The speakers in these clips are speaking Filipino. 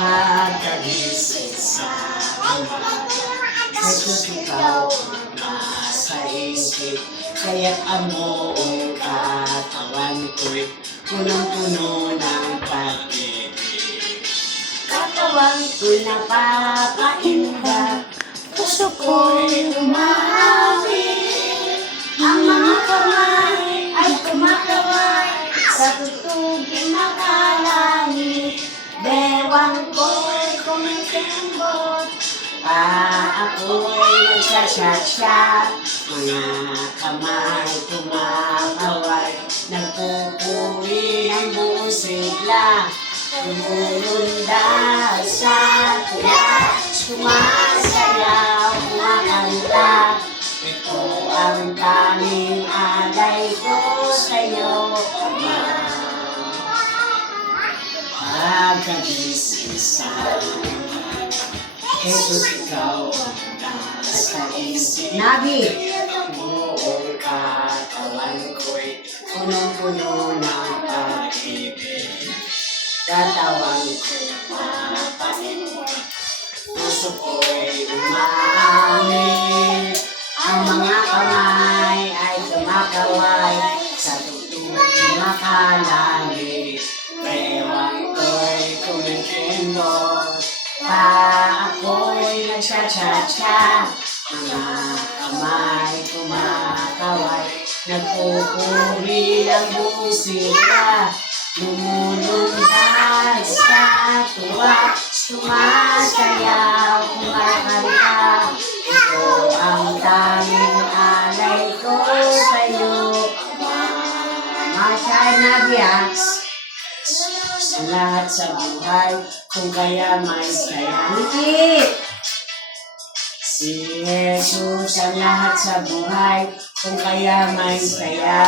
Pagkagising sa umaga, Jesus ikaw ang nasa isip, kaya't ang buong katawan ko'y punong-puno ng pag-ibig. Katawan ko'y napapainda, puso ko'y umahawig, ang mga kamay ay kumakaway sa tutuging makalangit. Bewang ko'y kumikimbot, ako'y nagsasasya, mga kamay kumakaway, nagpupuri ang buong sigla, lumulundag sa tula, sumasayaw, kumakanta. Ito ang tanging alay ko sa'yo, Ama. Pagkagising sa umaga, Jesus ikaw ang nasa isip, kaya't buong katawan ko'y punong-puno ng pag-ibig. Katawan ko'y mapapaninda, puso ko'y umaamig, ang mga kamay ay kumakaway sa tutuging makalangit. Bewang ko'y kumikimbot, ako'y nagsasasya, mga kamay kumakaway, nagpupuri ang buong sigla, lumulundag sa tuwa, sumasayaw, kumakanta. Ito ang tanging alay ko sa'yo, Masay na biyaks. Sa lahat sa buhay, kung kaya may saya. Si Jesus ang lahat sa buhay, kung kaya may saya.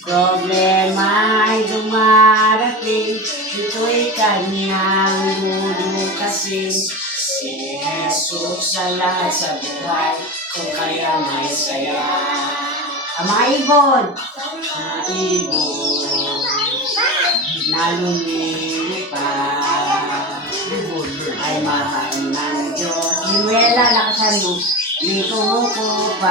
Problema ay dumarating, ito'y kanyang lulukasin. Si Jesus ang lahat sa buhay, kung kaya may saya. Ang mga ibon na lumilipad ay mahal ng Diyos. Inuela, lakasan mo, di kumukupas.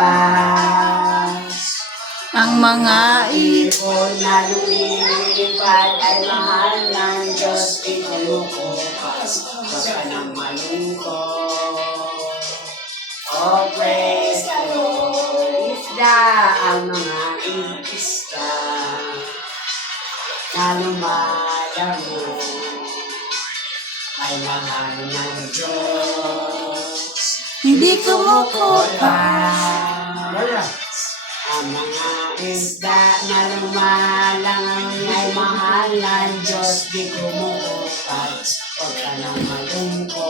Ang mga ibon na lumilipad ay mahal ng Diyos, di kumukupas. Huwag ka nang malungkot. Oh, praise the Lord. Isda ang mga isda na lumalago ay mahal ng Diyos. hindi kumukupa. Ang mga isda na lumalangoy ay mahal ng Diyos, di kumukupas. Huwag ka nang malungkot.